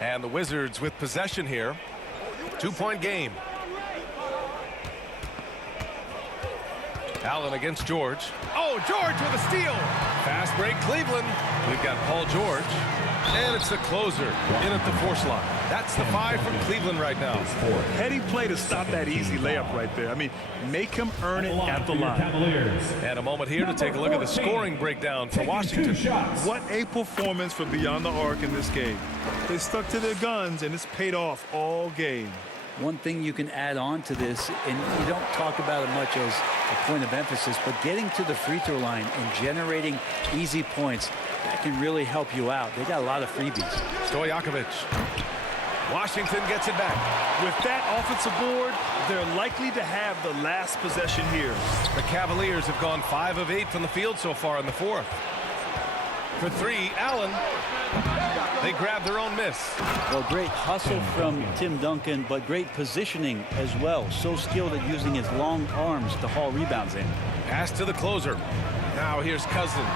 And the Wizards with possession here. 2-point game. Allen against George. Oh, George with a steal. Fast break, Cleveland. We've got Paul George. And it's the closer in at the force line. That's the 5 from Cleveland right now. Heady play to stop that easy layup right there. I mean, make him earn it at the line. And a moment here to take a look at the scoring breakdown for Washington. What a performance for Beyond the Arc in this game. They stuck to their guns, and it's paid off all game. One thing you can add on to this, and you don't talk about it much as a point of emphasis, but getting to the free throw line and generating easy points, that can really help you out. They got a lot of freebies. Stojakovic. Washington gets it back. With that offensive board, they're likely to have the last possession here. The Cavaliers have gone 5 of 8 from the field so far in the 4th. For 3, Allen. They grab their own miss. Well, great hustle from Tim Duncan, but great positioning as well. So skilled at using his long arms to haul rebounds in. Pass to the closer. Now here's Cousins.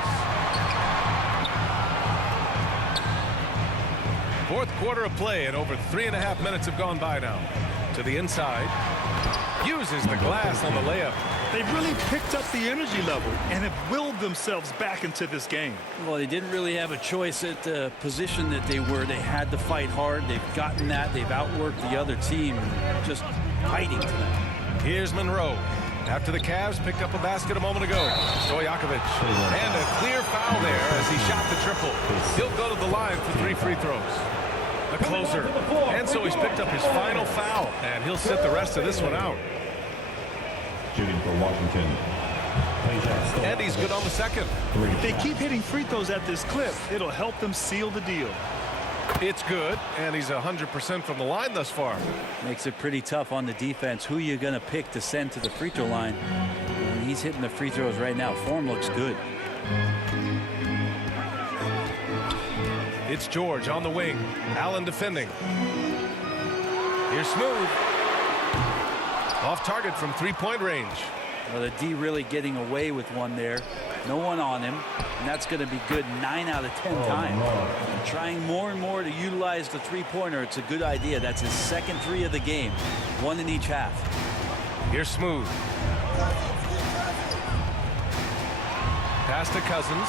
4th quarter of play, and over 3.5 minutes have gone by now. To the inside. Uses the glass on the layup. They've really picked up the energy level and have willed themselves back into this game. Well, they didn't really have a choice at the position that they were. They had to fight hard. They've gotten that. They've outworked the other team, just fighting to them. Here's Monroe. After the Cavs picked up a basket a moment ago. Stojakovic. And a clear foul there as he shot the triple. He'll go to the line for 3 free throws. The closer. And so he's picked up his final foul, and he'll sit the rest of this one out. Shooting for Washington. And he's good on the second. If they keep hitting free throws at this clip, it'll help them seal the deal. It's good, and he's 100% from the line thus far. Makes it pretty tough on the defense. Who you going to pick to send to the free throw line? And he's hitting the free throws right now. Form looks good. It's George on the wing. Allen defending. Here's Smooth. Off target from 3-point range. Well, the D really getting away with one there. No one on him, and that's going to be good 9 out of 10 times. Trying more and more to utilize the three-pointer. It's a good idea. That's his second 3 of the game. 1 in each half. Here's Smooth. Pass to Cousins.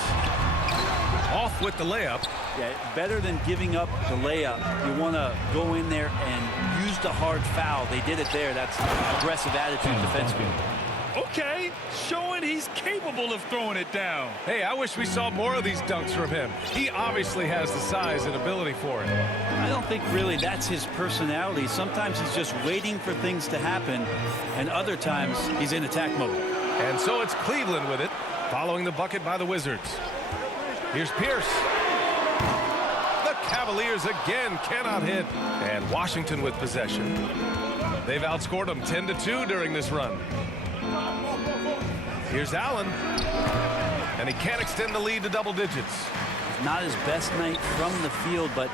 Off with the layup. Yeah, better than giving up the layup. You want to go in there and use the hard foul. They did it there. That's aggressive attitude defensively. Okay, showing he's capable of throwing it down. Hey, I wish we saw more of these dunks from him. He obviously has the size and ability for it. I don't think really that's his personality. Sometimes he's just waiting for things to happen, and other times he's in attack mode. And so it's Cleveland with it, following the bucket by the Wizards. Here's Pierce. The Cavaliers again cannot hit. And Washington with possession. They've outscored them 10-2 during this run. Here's Allen. And he can't extend the lead to double digits. Not his best night from the field, but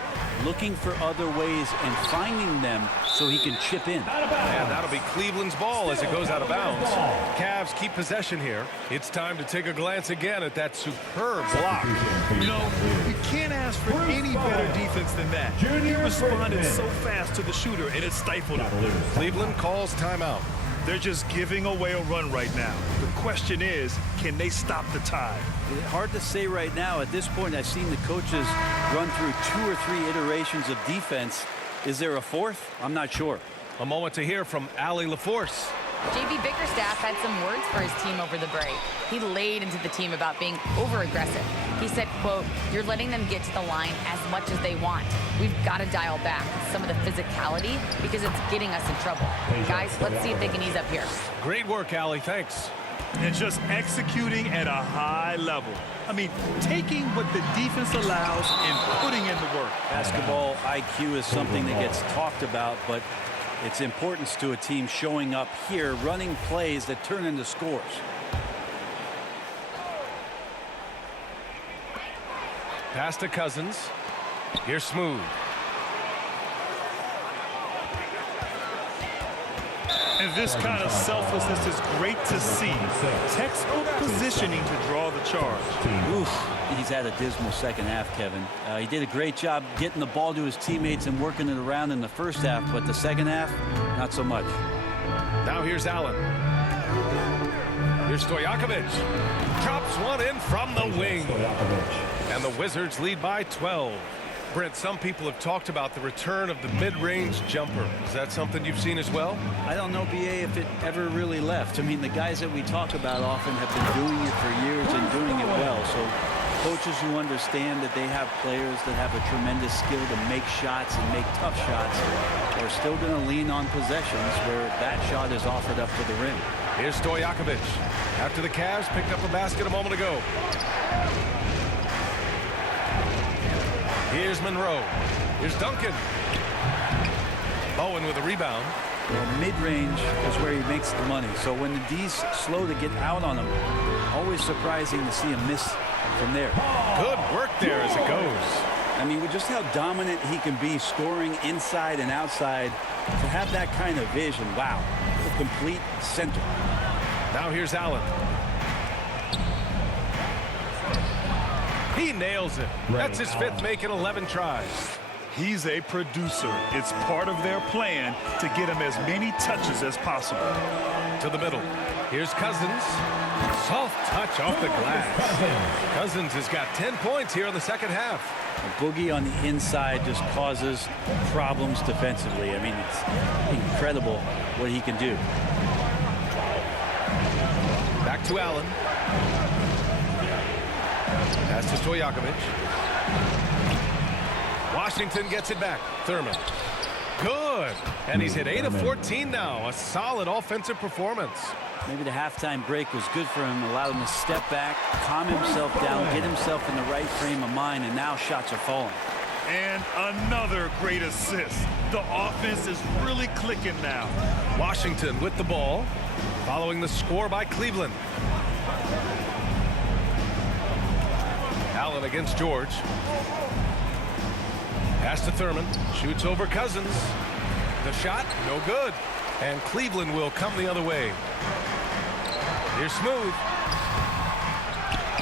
looking for other ways and finding them so he can chip in. And that'll be Cleveland's ball as it goes out of bounds. Cavs keep possession here. It's time to take a glance again at that superb block. You know, you can't ask for any better defense than that. He responded so fast to the shooter, and it stifled him. Cleveland calls timeout. They're just giving away a run right now. The question is, can they stop the tide? Hard to say right now. At this point, I've seen the coaches run through 2 or 3 iterations of defense. Is there a 4th? I'm not sure. A moment to hear from Allie LaForce. JB Bickerstaff had some words for his team over the break. He laid into the team about being over-aggressive. He said, quote, "You're letting them get to the line as much as they want. We've got to dial back some of the physicality because it's getting us in trouble. Guys, let's see if they can ease up here." Great work, Allie. Thanks. And just executing at a high level. I mean, taking what the defense allows and putting in the work. Basketball IQ is something that gets talked about, but its importance to a team showing up here, running plays that turn into scores. Pass to Cousins. Here's Smooth. And this kind of selflessness is great to see. Textbook positioning to draw the charge. Oof, he's had a dismal second half, Kevin. He did a great job getting the ball to his teammates and working it around in the first half, but the second half, not so much. Now here's Allen. Here's Stojakovic. Drops one in from the wing. And the Wizards lead by 12. Brent, some people have talked about the return of the mid-range jumper. Is that something you've seen as well? I don't know, BA, if it ever really left. I mean, the guys that we talk about often have been doing it for years and doing it well. So coaches who understand that they have players that have a tremendous skill to make shots and make tough shots are still going to lean on possessions where that shot is offered up to the rim. Here's Stojakovic. After the Cavs picked up a basket a moment ago. Here's Monroe. Here's Duncan. Bowen with a rebound. Well, mid-range is where he makes the money. So when the D's slow to get out on him, always surprising to see him miss from there. Good work there as it goes. I mean, with just how dominant he can be scoring inside and outside, to have that kind of vision, wow, a complete center. Now here's Allen. He nails it. That's his fifth make in 11 tries. He's a producer. It's part of their plan to get him as many touches as possible. To the middle. Here's Cousins. Soft touch off the glass. Cousins has got 10 points here in the second half. A boogie on the inside just causes problems defensively. I mean, it's incredible what he can do. Back to Allen. Pass to Stojakovic. Washington gets it back. Thurman. Good. And he's hit 8 of 14 now. A solid offensive performance. Maybe the halftime break was good for him. Allowed him to step back, calm himself down, get himself in the right frame of mind, and now shots are falling. And another great assist. The offense is really clicking now. Washington with the ball. Following the score by Cleveland. Allen against George. Pass to Thurman. Shoots over Cousins. The shot, no good. And Cleveland will come the other way. Here's Smooth.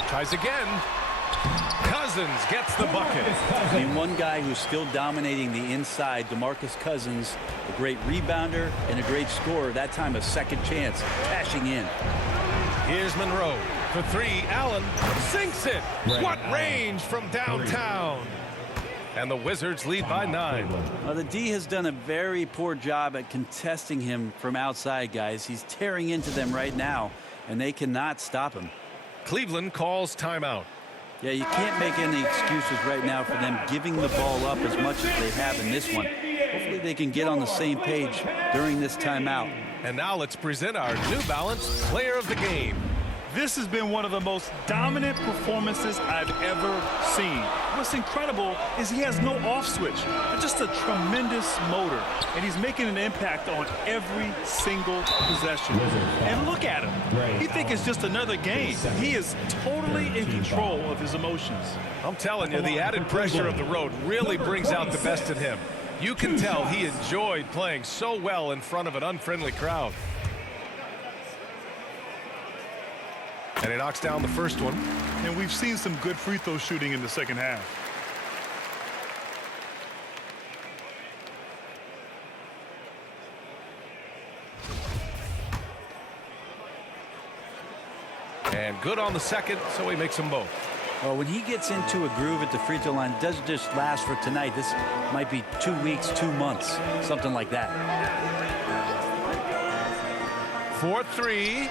Tries again. Cousins gets the bucket. I mean, one guy who's still dominating the inside, DeMarcus Cousins, a great rebounder and a great scorer. That time a second chance, cashing in. Here's Monroe. For three, Allen sinks it. What range from downtown. And the Wizards lead by 9. Well, the D has done a very poor job at contesting him from outside, guys. He's tearing into them right now, and they cannot stop him. Cleveland calls timeout. Yeah, you can't make any excuses right now for them giving the ball up as much as they have in this one. Hopefully they can get on the same page during this timeout. And now let's present our New Balance Player of the Game. This has been one of the most dominant performances I've ever seen. What's incredible is he has no off switch. Just a tremendous motor. And he's making an impact on every single possession. And look at him. You think it's just another game. He is totally in control of his emotions. I'm telling you, the added pressure of the road really brings out the best in him. You can tell he enjoyed playing so well in front of an unfriendly crowd. And he knocks down the first one. And we've seen some good free throw shooting in the second half. And good on the second, so he makes them both. Well, when he gets into a groove at the free throw line, it doesn't just last for tonight. This might be 2 weeks, 2 months, something like that. 4-3.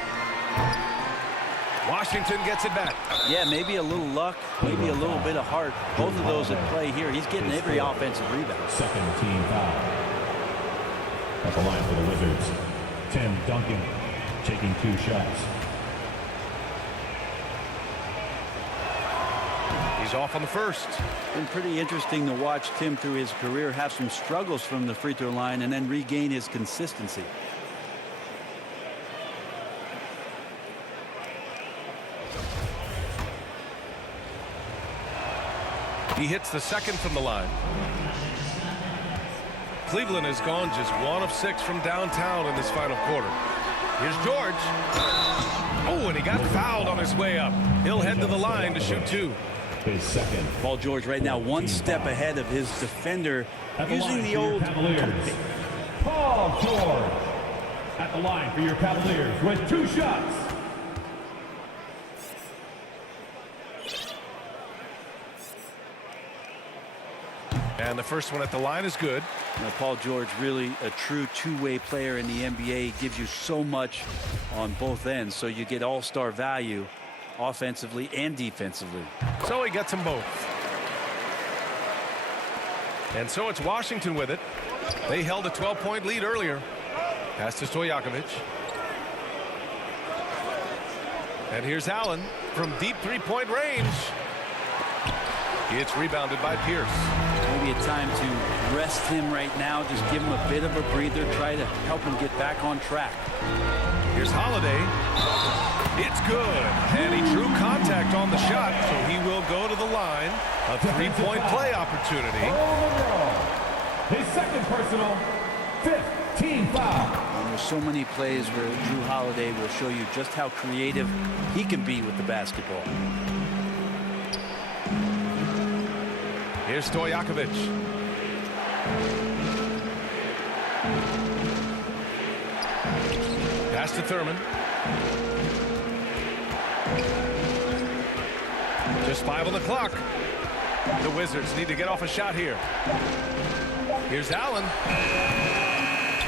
Washington gets it back. Yeah, maybe a little luck, maybe a little bit of heart. Both of those at play here. He's getting every offensive rebound. Second team foul. At the line for the Wizards, Tim Duncan taking 2 shots. He's off on the first. Been pretty interesting to watch Tim through his career have some struggles from the free throw line and then regain his consistency. He hits the second from the line. Cleveland has gone just 1 of 6 from downtown in this final quarter. Here's George. Oh, and he got fouled on his way up. He'll head to the line to shoot 2. His second. Paul George right now 1 step ahead of his defender, At the using line the for your old Cavaliers, Paul George. At the line for your Cavaliers with 2 shots. And the first one at the line is good. Now, Paul George, really a true two-way player in the NBA. He gives you so much on both ends, so you get all-star value offensively and defensively. So he gets them both. And so it's Washington with it. They held a 12-point lead earlier. Pass to Stojakovic. And here's Allen from deep three-point range. It's rebounded by Pierce. Maybe a time to rest him right now. Just give him a bit of a breather. Try to help him get back on track. Here's Holiday. It's good. And he drew contact on the shot, so he will go to the line. A three-point play opportunity. His second personal, 5th team foul. And there's so many plays where Drew Holiday will show you just how creative he can be with the basketball. Here's Stojakovic. Pass to Thurman. Just 5 on the clock. The Wizards need to get off a shot here. Here's Allen.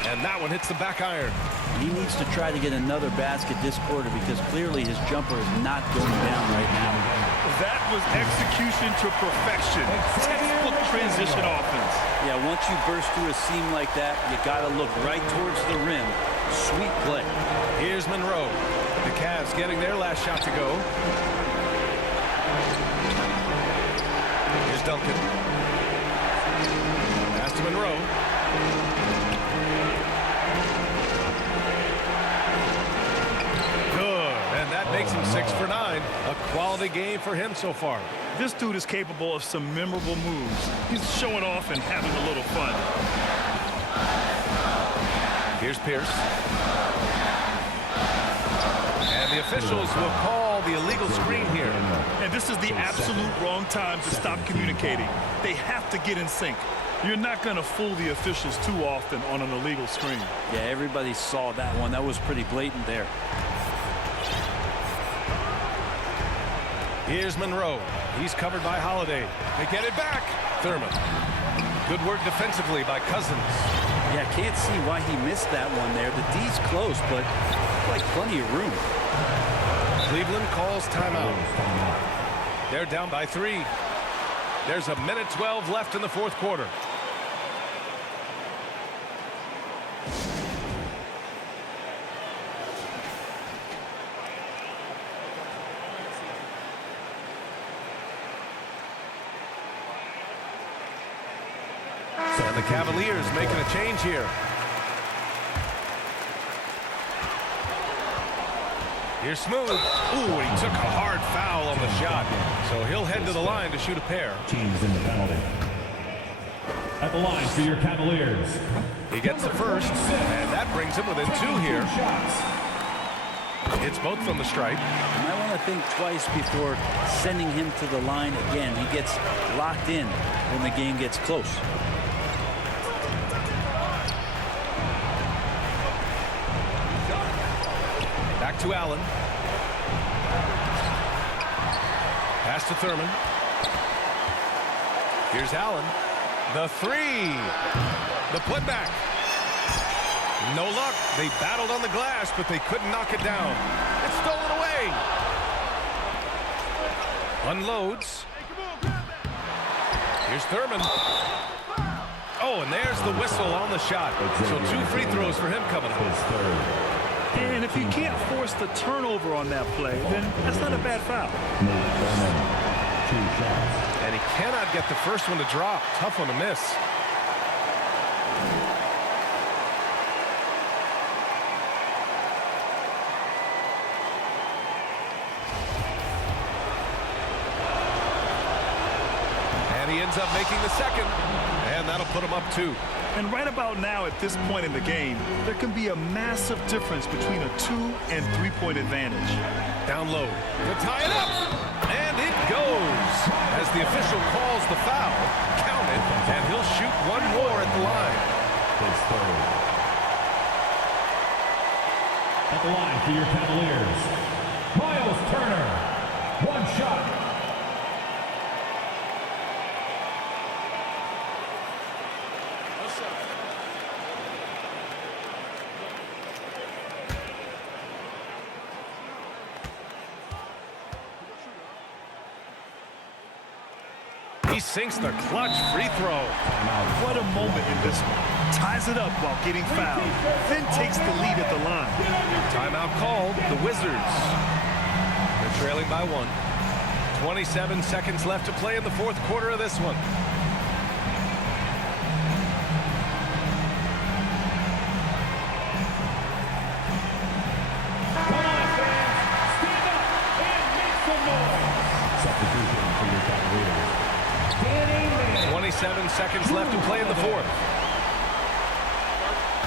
And that one hits the back iron. He needs to try to get another basket this quarter because clearly his jumper is not going down right now. That was execution to perfection. Textbook transition offense. Yeah, once you burst through a seam like that, you got to look right towards the rim. Sweet play. Here's Monroe. The Cavs getting their last shot to go. Here's Duncan. Pass to Monroe. Makes him 6 for 9. A quality game for him so far. This dude is capable of some memorable moves. He's showing off and having a little fun. Here's Pierce. And the officials will call the illegal screen here. And this is the absolute wrong time to stop communicating. They have to get in sync. You're not going to fool the officials too often on an illegal screen. Yeah, everybody saw that one. That was pretty blatant there. Here's Monroe. He's covered by Holiday. They get it back. Thurman. Good work defensively by Cousins. Yeah, can't see why he missed that one there. The D's close, but like plenty of room. Cleveland calls timeout. They're down by 3. There's a minute 12 left in the fourth quarter. And the Cavaliers making a change here. Here's Smooth. Ooh, he took a hard foul on the shot. So he'll head to the line to shoot a pair. Teams in the penalty. At the line for your Cavaliers. He gets the first, and that brings him within 2 here. It's both from the stripe. You might want to think twice before sending him to the line again. He gets locked in when the game gets close. Back to Allen. Pass to Thurman. Here's Allen. The 3. The putback. No luck. They battled on the glass, but they couldn't knock it down. It's stolen away. Unloads. Here's Thurman. Oh, and there's the whistle on the shot. So 2 free throws for him coming up. And if you can't force the turnover on that play, then that's not a bad foul. 2 shots. And he cannot get the first one to drop. Tough one to miss. And he ends up making the second. And that'll put him up 2. And right about now, at this point in the game, there can be a massive difference between a 2- and 3-point advantage. Down low to tie it up. And it goes. As the official calls the foul, count it, and he'll shoot one more at the line. His third. At the line for your Cavaliers, Miles Turner. One shot. He sinks the clutch free throw. What a moment in this one. Ties it up while getting fouled, then takes the lead at the line. Timeout called, the Wizards. They're trailing by 1. 27 seconds left to play in the fourth quarter of this one. Come on, fans. Stand up and make some noise. Substitution for your Cavaliers. 27 seconds left to play in the fourth.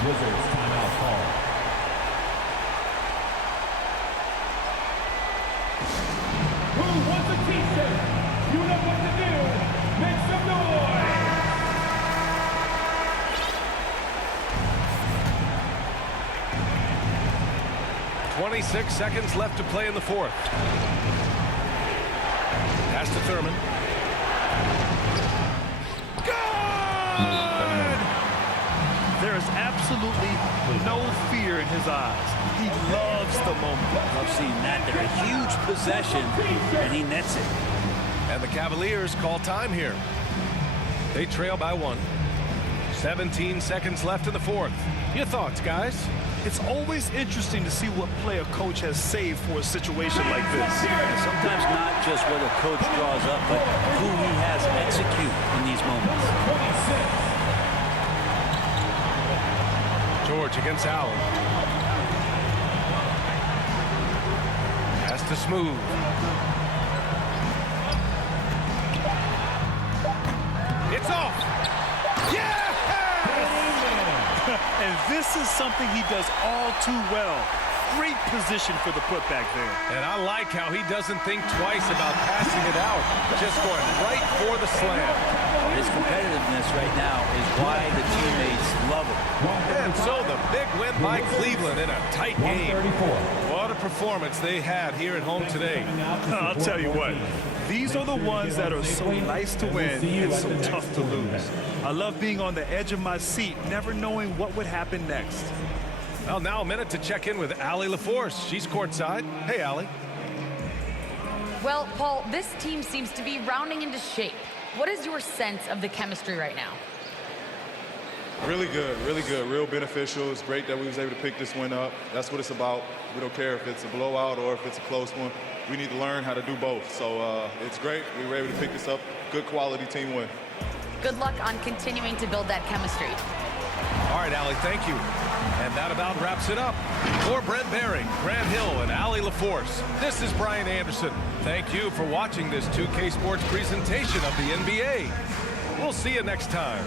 Wizards timeout call. Who wants a t-shirt? You know what to do. Make some noise. 26 seconds left to play in the fourth. Pass to Thurman. There is absolutely no fear in his eyes. He loves the moment. Love seeing that. They're a huge possession, and he nets it. And the Cavaliers call time here. They trail by 1. 17 seconds left in the fourth. Your thoughts, guys? It's always interesting to see what play a coach has saved for a situation like this. And sometimes not just what a coach draws up, but who he has execute in these moments. George against Allen. Has to Smooth. It's off. Yeah! And this is something he does all too well. Great position for the putback there. And I like how he doesn't think twice about passing it out. Just going right for the slam. His competitiveness right now is why the teammates love him. And so the big win by Cleveland in a tight game. What a performance they had here at home today. I'll tell you what, these are the ones that are so nice to win and so tough to lose. I love being on the edge of my seat, never knowing what would happen next. Well, now a minute to check in with Allie LaForce. She's courtside. Hey, Allie. Well, Paul, this team seems to be rounding into shape. What is your sense of the chemistry right now? Really good, real beneficial. It's great that we was able to pick this one up. That's what it's about. We don't care if it's a blowout or if it's a close one. We need to learn how to do both. So it's great. We were able to pick this up. Good quality team win. Good luck on continuing to build that chemistry. All right, Allie, thank you. And that about wraps it up. For Brent Behring, Grant Hill, and Allie LaForce, this is Brian Anderson. Thank you for watching this 2K Sports presentation of the NBA. We'll see you next time.